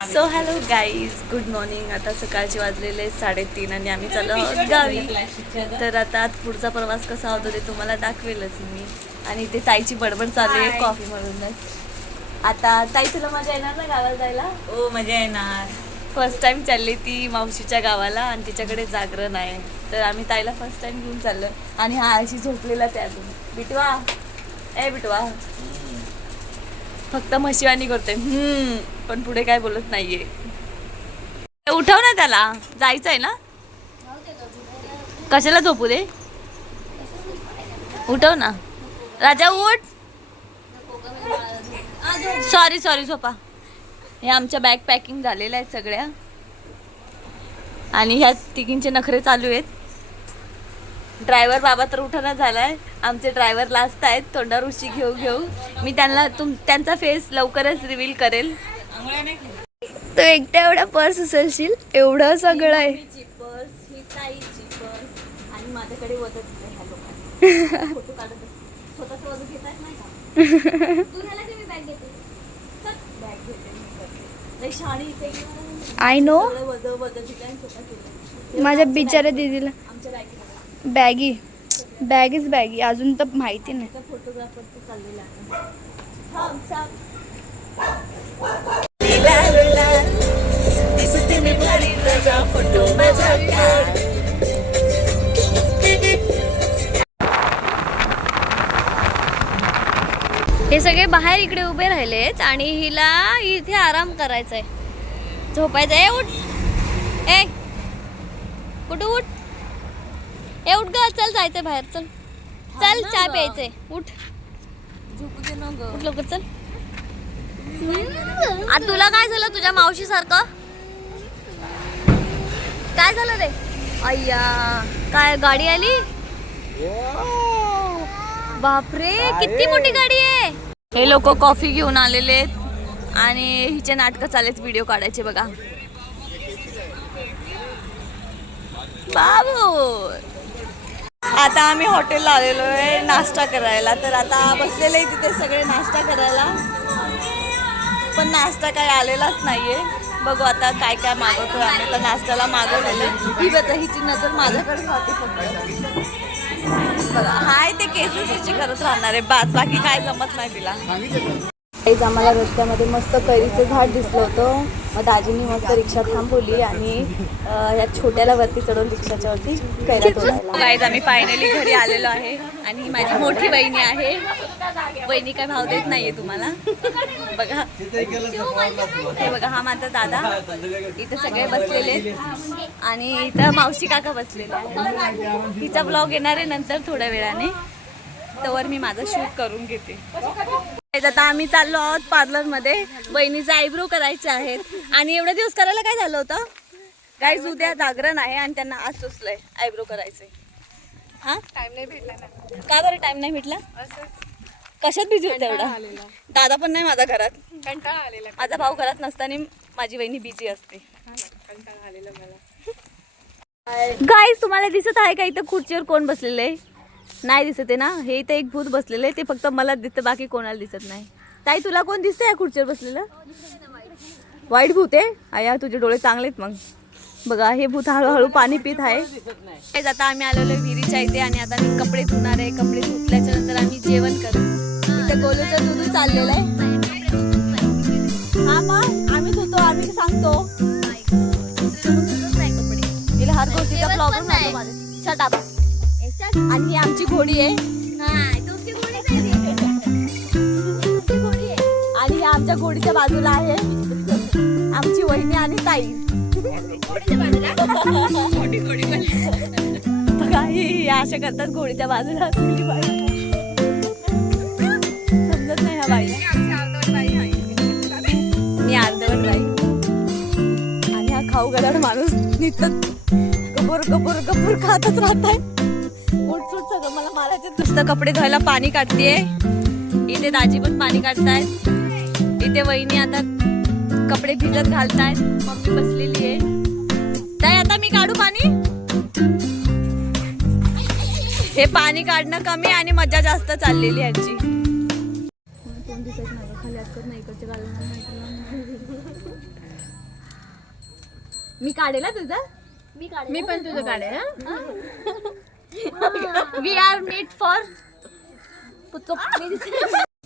So hello guys good morning आता सकाळचे वाजलेले साडेतीन आणि आम्ही चाललो आहोत गावी. तर आता पुढचा प्रवास कसा होतो ते तुम्हाला दाखवेलच मी. आणि ते ताईची बडबड चालू आहे कॉफी म्हणूनच. आता ताई तुला मजा येणार ना गावाला जायला? हो मजा येणार. फर्स्ट टाइम चालली ती मावशीच्या गावाला आणि तिच्याकडे जागरण आहे. तर आम्ही ताईला फर्स्ट टाइम घेऊन चाललो. आणि हा आळशी झोपलेला त्या अजून. बिटवा. ए बिटवा. फक्त म्हशीवानी करते हम्म. पण पुढे काय बोलत नाहीये. उठव ना त्याला. जायचं आहे ना? कशाला झोपू दे? उठव ना. राजा उठ. सॉरी सॉरी झोपा. हे आमच्या बॅग पॅकिंग झालेल्या आहेत सगळ्या. आणि ह्या तिघींचे नखरे चालू आहेत. ड्रायव्हर बाबा तर उठाना झालाय. आमचे ड्रायव्हर लास्ट आहेत. तोंडावर उशी घेऊ घेऊ. मी त्यांना तुम त्यांचा फेस लवकरच रिव्हील करेल. तो एकट्या एवढा पर्स उचलशील? एवढं सगळं आहे. पर्स ही ताईची पर्स आणि माझ्याकडे वजन आहे ह्या लोकांनी. फोटो काढत असतात. स्वतःचं वजन घेतात नाही का? चल, bag घेते मी करते. लई शहाणी इथे गेली. आय नो सगळं वजन वजन दिलं आणि स्वतः केलं माझ्या बिचाऱ्या दिदीला. आमच्या बॅगी बॅगीच बॅगी अजून तर माहिती नाही. त्या फोटोग्राफरचं चाललेलं आहे. हे सगळे बाहेर इकडे उभे राहिलेत आणि हिला इथे आराम करायचा आहे झोपायचं आहे. उठ. ए कुठं उठ? ए उठ ग. चल जायचंय बाहेर. चल. चल चहा. प्यायचंय. उठ. झोपू दे ना गं. उठ लवकर चल. आ तुला काय झालं? तुझ्या मावशी सारखं काय झालं रे? अय्या काय गाडी आली? बापरे किती मोठी गाडी आहे. हे लोक कॉफी घेऊन आलेले आहेत आणि हिचे नाटकं चालेत व्हिडिओ काढायचे बघा. बाबू! आता आम्ही हॉटेलला आलेलो आहे नाश्ता करायला. तर आता बसलेले आहे तिथे सगळे नाश्ता करायला. पण नाश्ता काय आलेलाच नाहीये. बघू आता काय काय मागवतोय. आम्ही तर नाश्त्याला मागवलेलं ही बघा हिची नजर माझ्याकडे राहते फक्त. बघा हाय ते केसेसची करत राहणार आहे. बास बाकी काय जमत नाही तिला. आम्हाला रस्त्यामध्ये मस्त कैरीचं झाड दिसलं होतं. मग दाजींनी मस्त रिक्षा थांबवली आणि या छोट्याला वरती चढवून रिक्षाच्या वरती कैरा तोडायला. आम्ही फायनली घरी आलेलो आहे आणि ही माझी मोठी बहिणी आहे. बहिणी काय भाव देत नाहीये तुम्हाला. बघा. हे बघा हा माझा दादा. इथं सगळे बसलेले आणि इथं मावशी काका बसलेले तिचा ब्लॉग येणार आहे नंतर थोड्या वेळाने. तवर मी माझं शूट करून घेते. आता आम्ही चाललो आहोत पार्लरमध्ये बहिणीचे आयब्रो करायचे आहेत. आणि एवढे दिवस करायला काय झालं होतं? गाईज उद्या जागरण आहे आणि त्यांना आज सुचलंय आयब्रो करायचंय हा? टाइम नाही भेटला ना. का बरं टाइम नाही भेटला? कशात बिझी होता एवढा? दादा पण नाही माझा घरात. कंटाळा आलेला. माझा भाऊ घरात नसताना माझी बहिणी बिझी असते. कंटाळा आलेला मला. गाईज तुम्हाला दिसत आहे का इथं खुर्चीवर कोण बसलेलं आहे? नाही दिसत आहे ना? हे इथं एक भूत बसलेलं आहे ते फक्त मलाच दिसतं बाकी कोणाला दिसत नाही. ताई तुला कोण दिसतंय या खुर्चीवर बसलेलं? वाईट भूत आहे? आया तुझे डोळे चांगले आहेत मग. बघा हे भूत हळूहळू पाणी पित आहे. आता आम्ही आलेलो विहिरीच्या इथे आणि आता मी कपडे धुणार आहे. कपडे धुतल्याच्या नंतर आम्ही जेवण करू. इथं गोलूचं दूध चाललेलं आहे. हा मग आम्ही धुतो आम्ही सांगतो. तिला हर गोष्टीचा प्रॉब्लेम नाही. शट आणि ही आमची घोडी आहे. आणि ही आमच्या घोडीच्या बाजूला आहे. आमची वहिनी आणि ताई. बघा ही ही अशा करतात घोडीच्या बाजूला. समजत नाही ह्या बाई. मी अर्धवट बाई आणि हा खाऊ गडाड माणूस नुसतं गपूर गपूर गपूर खातच राहताय. उठसूट मारायचं नुसतं कपडे धुवायला पाणी काढतेय. इथे दाजी पण पाणी काढतायत. इथे वहिनी आता कपडे भिजत घालतायत. मम्मी बसलेली आहे. ताई आता मी काढू पाणी? हे पाणी काढणं कमी आणि मजा जास्त चाललेली खाली मी काढेल तुझं? मी पण तुझं काढेल वी आर मेड फॉर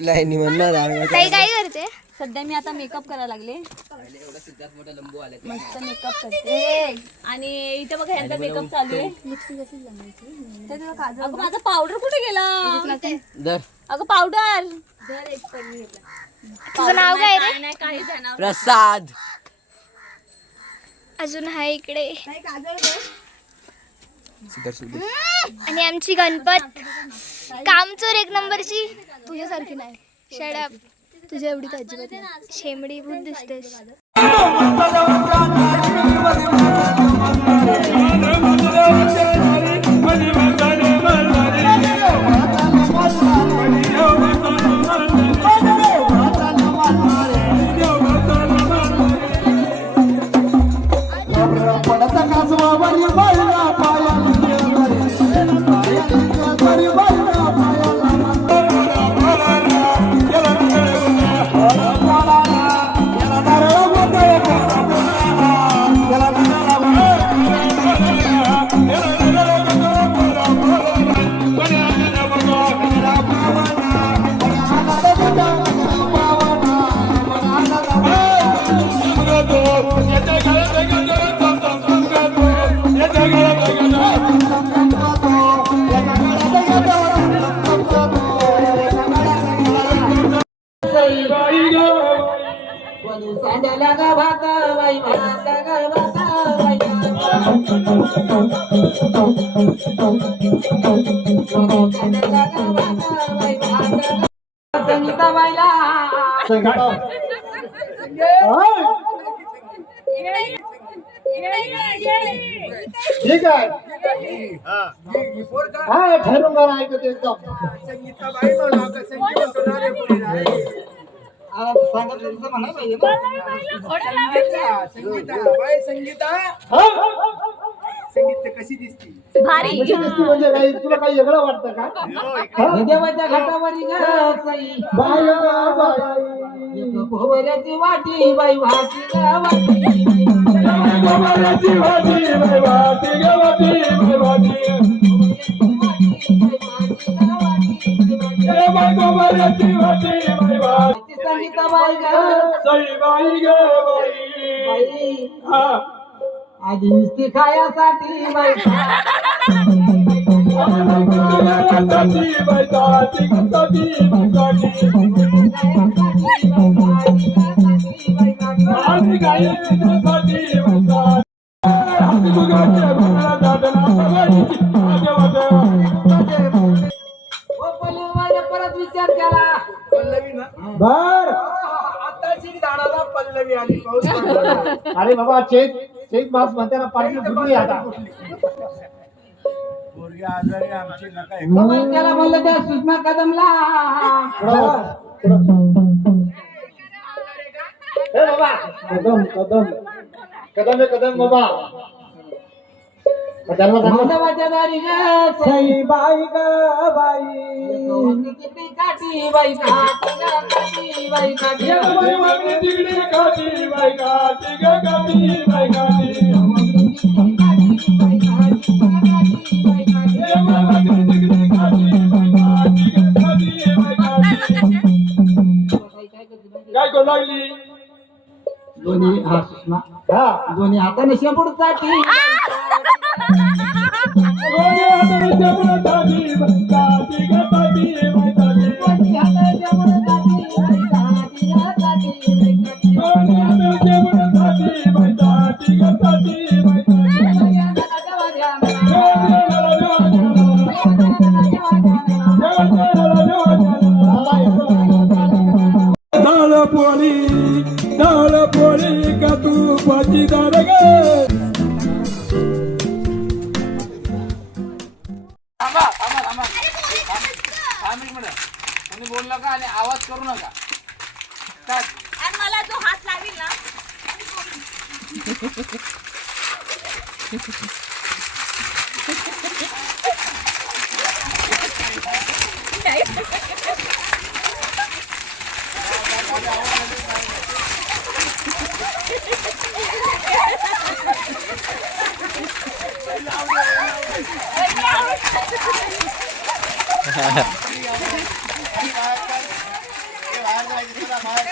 लाईनी म्हणणार ताई काय करते? सध्या मी आता मेकअप करायला लागले. मस्त मेकअप करते. आणि इथं बघा यांचा मेकअप चालू आहे. अगं माझा पावडर कुठे गेला? दर अगं पावडर तुझं नाव काय रे? प्रसाद. अजून आहे इकडे नाही काजळ दे. सुधर सुधर आणि आमची गणपत कामचोर एक नंबरची. तुझ्यासारखी नाही. शडप तुझ्या एवढी अजिबात. शेमडी भूत दिसतेस. ठीक आहे हा ठरून करा ऐकत एकदम सांगितलं म्हणायला पाहिजे ना. हा? कशी दिसती भारी कशी दिसते म्हणजे काही तुला काही वेगळं वाटतं का देवाच्या घाटावरी बाई ग बाई भोवऱ्याची वाटी बाई वाटी ग वाटी संगीता बाई ग बाई आधी नुसती खायासाठी बाई ओ पल्लवी माझ्या परत विचार केला बर. अरे बाबा चेक चेक मास म्हणताना पाठी फुटली आता. त्याला म्हणलं त्या सुषमा कदमला. बाबा. कदम कदम. कदम कदम बाबा. माधवाच्या दारी ग सई बाई ग बाई. किती काठी बाई काठी ग काठी बाई काठी काय करू लागली? दोन्ही हा सुषमा. हा. दोन्ही हाताने शेंबूडसाठी दोन्ही हाताने शेपूट दाबी, करू नका आणि मला जो हात लावेल ना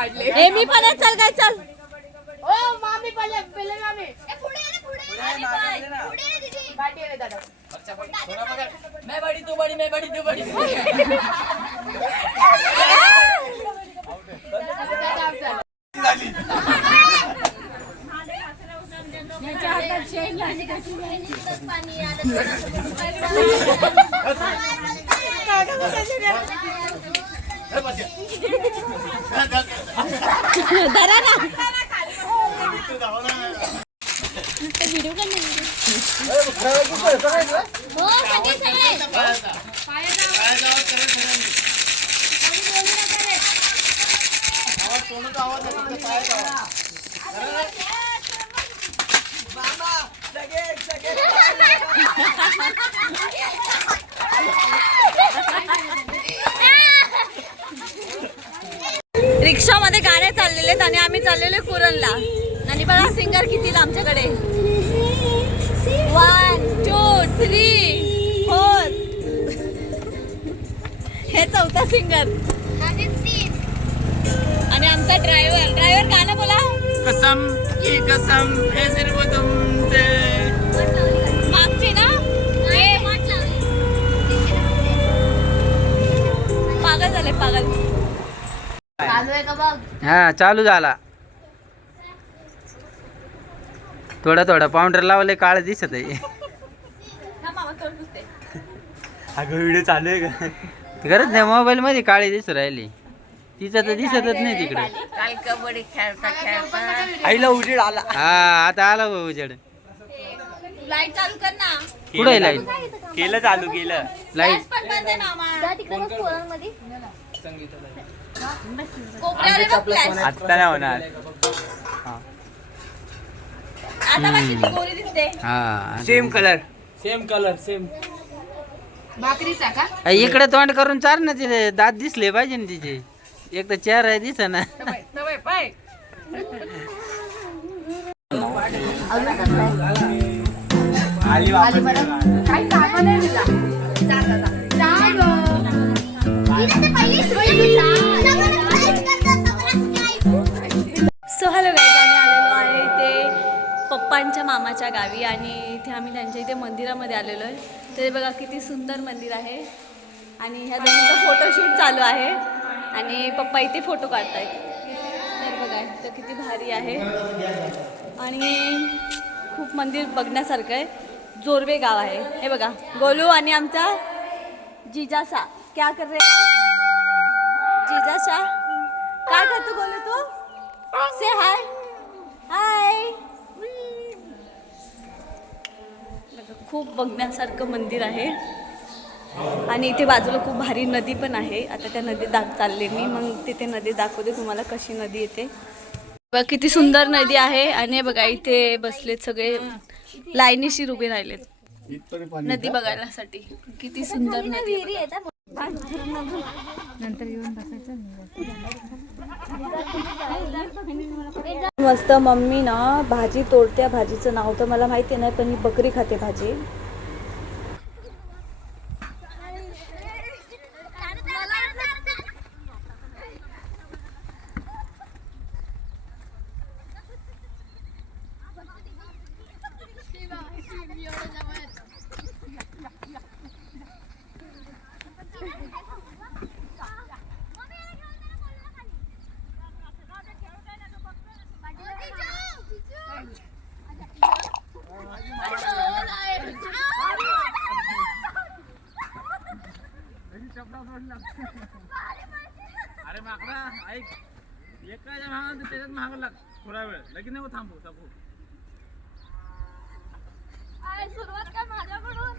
वाढले. हे पण चल काय चल. ओ मामी पहिले पहिले मामी. ए, पुढे ये रे, पुढे ये रे. पुढे ये दीदी. गाठी आहे दादा. मैं बड़ी तू बड़ी मैं बड़ी तू बड़ी. दादा आमचा. इतकंच पाणी आलं. धरा ना व्हिडिओ हो सगळे सगळे रिक्षामध्ये गाड्या चाललेले आहेत आणि आम्ही कुरणला आणि बघा सिंगर किती आमच्याकडे. वन टू थ्री फोर हे चौथा सिंगर आणि आमचा ड्रायव्हर ड्रायव्हर गाणं बोला. कसम की कसम हे सिर्फ तुमसे मागची ना? पागल झाले पागल. हा चालू झाला. थोडा थोडा पाऊंडर लावले काळ दिसत आहे. अगं व्हिडिओ चालू आहे का? गरज नाही मोबाईल मध्ये काळी दिसू राहिली. तिचं तर दिसतच नाही तिकडे. आईला उजेड आला. हा आता आला भाऊ उजेड. लाइट चालू कर ना. कुठे लाइट केलं चालू केलं. लाइट पण बंद आहे मामा. कोपऱ्यावर आहे बघ flash. आता नाही होणार. आता बघ किती गोरी दिसते. हा same colour same colour same uh, इकडे तोंड करून चार ना तिथे. दात दिसले पाहिजे ना तिचे. एक तर चेहरा आहे दिसा ना वापस सो मामाच्या गावी आणि इथे आम्ही त्यांच्या इथे मंदिरामध्ये आलेलो आहे. तर हे बघा किती सुंदर मंदिर आहे. आणि ह्या दोन्हीचं फोटोशूट चालू आहे. आणि पप्पा इथे फोटो काढतायत. तर बघा तर किती भारी आहे. आणि खूप मंदिर बघण्यासारखं आहे. जोरवे गाव आहे. हे बघा गोलू आणि आमचा जिजासा. क्या कर रे हो? जिजासा. काय करतो गोलू तू? से हाय हाय खूप बघण्यासारखं मंदिर आहे. आणि इथे बाजूला खूप भारी नदी पण आहे. आता त्या नदीत दाख चालले मी. मग तिथे नदी दाखवते तुम्हाला कशी नदी येते. बघा किती सुंदर नदी आहे. आणि बघा इथे बसलेत सगळे लाईनीशीर उभे राहिलेत. नदी बघायलासाठी. किती सुंदर नदी आहे. मस्त मम्मी ना भाजी तोडते भाजीचं नाव तर मला माहिती नाही पण मी बकरी खाते भाजी. महाग लाग थोडा वेळ. लगेच नको थांबू थांबू सुरुवात काय माझ्याकडून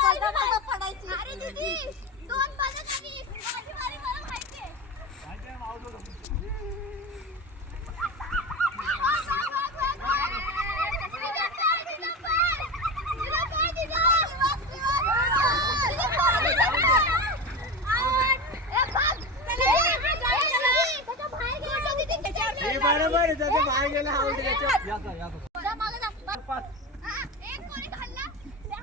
अरे दीदी दोन पानं खाली माझी वारी मला माहिती आहे बरोबर त्याच्या बाहेर गेला एक कोणी खाल्ला त्या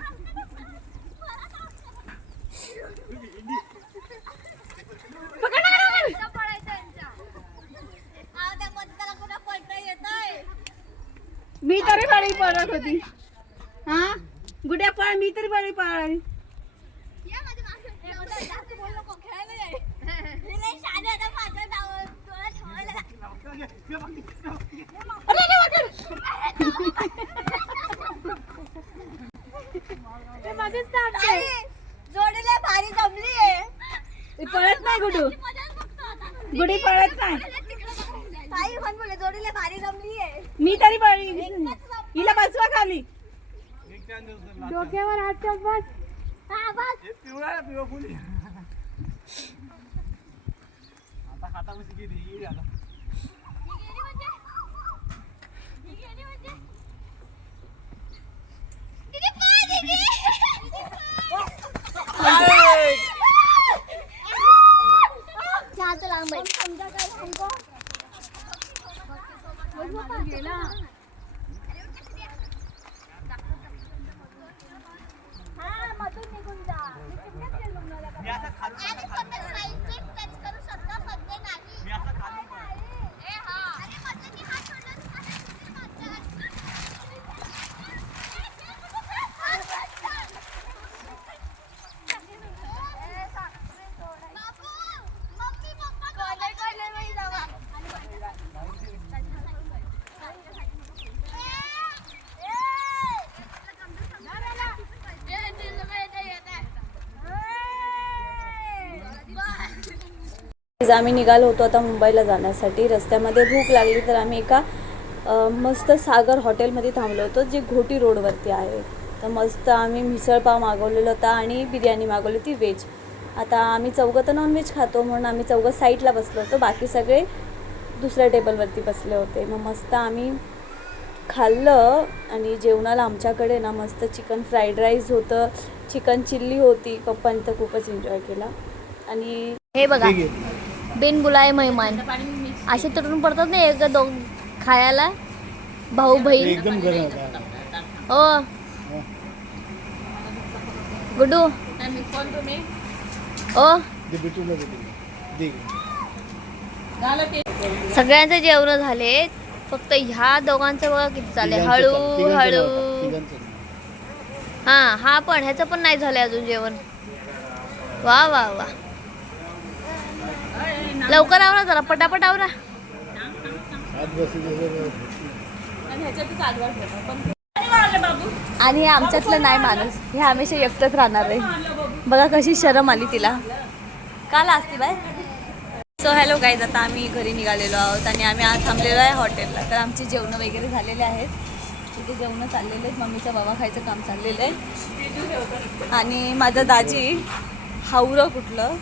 मी तरी बळी पडत होती हा? गुड्या पळ मी तरी बळी पळाली. जोडीला भारी जमली आहे. पळत नाही गुडू गुडी पळत नाही. ताई म्हण बोले जोडीला भारी जमली आहे. मी तरी पळी हिला बसवा खाली. डोक्यावर हात ठेव बस. हा बस. पिवळा ना पिवळा फुली आता खाता बसी गेली येईल आता. ही गेली म्हणजे ही गेली म्हणजे दीदी पाय दीदी चहाचं लांब आहे समजा काय समजा गेला हा मधून निघून जा मी तिकडेच गेलो लग्नाला. आणि स्वतः साईडचे टच करू शकता मध्ये नाही ए, हा. अरे मध्ये ती हात सोडला तर हात सोडले माझ्यात. बाबू, मम्मी पप्पा कॉलेज कॉलेजमध्ये जावा आज आम्ही निघालो होतो आता मुंबईला जाण्यासाठी रस्त्यामध्ये भूक लागली तर आम्ही एका मस्त सागर हॉटेलमध्ये थांबलो होतो जे घोटी रोडवरती आहे. तर मस्त आम्ही मिसळपाव मागवलेला होता आणि बिर्याणी मागवली होती व्हेज. आता आम्ही चौघं तर नॉनव्हेज खातो म्हणून आम्ही चौघं साईडला बसलो होतो. बाकी सगळे दुसऱ्या टेबलवरती बसले होते. मग मस्त आम्ही खाल्लं आणि जेवणाला आमच्याकडे ना मस्त चिकन फ्राईड राईस होतं चिकन चिल्ली होती पप्पांनी तर खूपच एन्जॉय केला. आणि हे बघा. बिन बुलाए मेहमान. असे तुटून पडतात ना एक दोन खायला. भाऊ बहीण. हो. गुड्डू. ओ सगळ्यांचे जेवण झाले. फक्त ह्या दोघांचं बघा किती चालले हळू हळू. हा हा पण ह्याचं पण नाही झालंय अजून जेवण. वा वा वा. लवकर आवरा जरा पटापट आवरा. आणि आमच्यातलं नाही माणूस हे हमेशा एकटंच राहणार आहे. बघा कशी शरम आली तिला. काल असते बाय. सो हॅलो गाईज आता आम्ही घरी निघालेलो आहोत आणि आम्ही आज थांबलेलो आहे हॉटेलला. तर आमची जेवणं वगैरे झालेले आहेत. तिथे जेवणं चाललेले आहेत. मम्मीच्या बाबा खायचं काम चाललेलं आहे. आणि माझं दाजी हावरं कुठलं?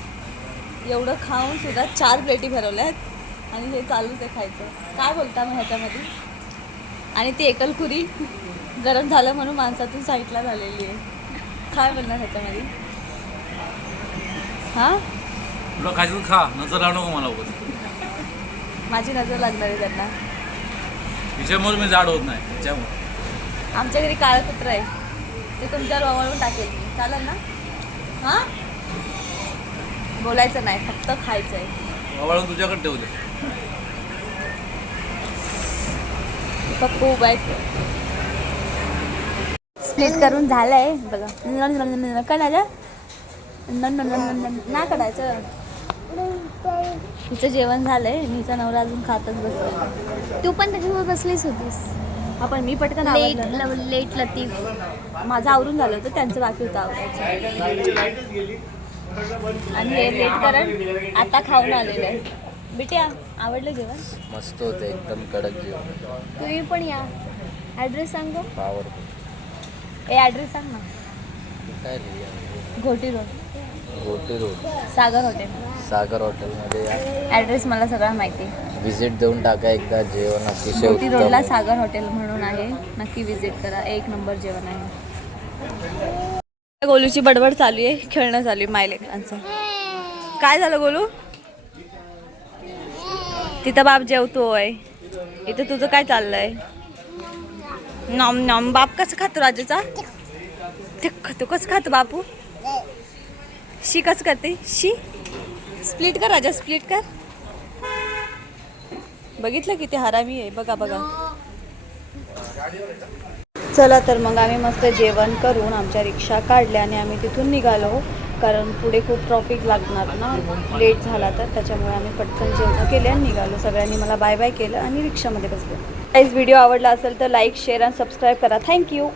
एवढं खाऊन सुद्धा चार प्लेटी भरवल्या आहेत आणि हे चालूच आहे खायचं. काय बोलता मग ह्याच्यामध्ये? आणि ती एकलखुरी गरम झालं म्हणून माणसातून साईडला झालेली आहे. काय बोलणार ह्याच्यामध्ये? हां? तुला खायचं खा. नजर लावू नको मला माझी नजर लागणार आहे त्यांना. तिच्यामुळे मी जाड होत नाही. त्याच्यामुळे आमच्या घरी काळं कुत्र आहे. ते तुमच्यावर वळवून टाकेल. चालेल ना? हां? बोलायचं नाही फक्त खायचं आहे तुझ्याकडे पप्पू उभा आहे स्प्लिट करून झालंय. बघा. झालं ना करायचं तिचं जेवण झालंय. नीचा नवरा अजून खातच बसला तू पण त्याच्यासोबत बसलीच होतीस. आपण मी पटकन लेट. लेट लतीफ. माझं आवरून झालं होतं त्यांचं बाकी होतं आवरायचं. आणि हे लेट करत आता खाऊन आलेलं आहे. बिट्या आवडलं जेवण? मस्त होतं एकदम कडक जेवण. तुम्ही पण या. ॲड्रेस सांग? गं. पावर ए ॲड्रेस सांग ना. काय Ghoti road. Goti road. Sagar hotel Sagar हॉटेलमध्ये या. ॲड्रेस मला सगळा माहिती. व्हिजिट देऊन टाका एकदा जेवण अतिशय घोटी उत्तम रोडला आहे. सागर हॉटेल म्हणून आहे. नक्की विजिट करा. एक नंबर जेवण आहे. गोलूची बडबड चालू आहे खेळणं चालू आहे मायलेकरांचं काय झालं गोलू? तिथं बाप जेवतोय. इथं तुझं काय चाललंय? नॉम नॉम बाप कसं खातो राजाचा? ते खातो कसं खातो बापू? शी कसं करते? शी? स्प्लिट कर राजा स्प्लिट कर. बघितलं किती हरामी आहे बघा बघा. चला तर मग आम्ही मस्त जेवण करून आमच्या रिक्षा काढल्या आणि आम्ही तिथून निघालो. कारण पुढे खूप ट्रॉफिक लागणार ना. लेट झाला तर त्याच्यामुळे आम्ही पटकन जेवण केले आणि निघालो. सगळ्यांनी मला बाय बाय केलं आणि रिक्षामध्ये बसलो. काहीच व्हिडिओ आवडला असेल तर लाईक शेअर आणि सबस्क्राईब करा. Thank you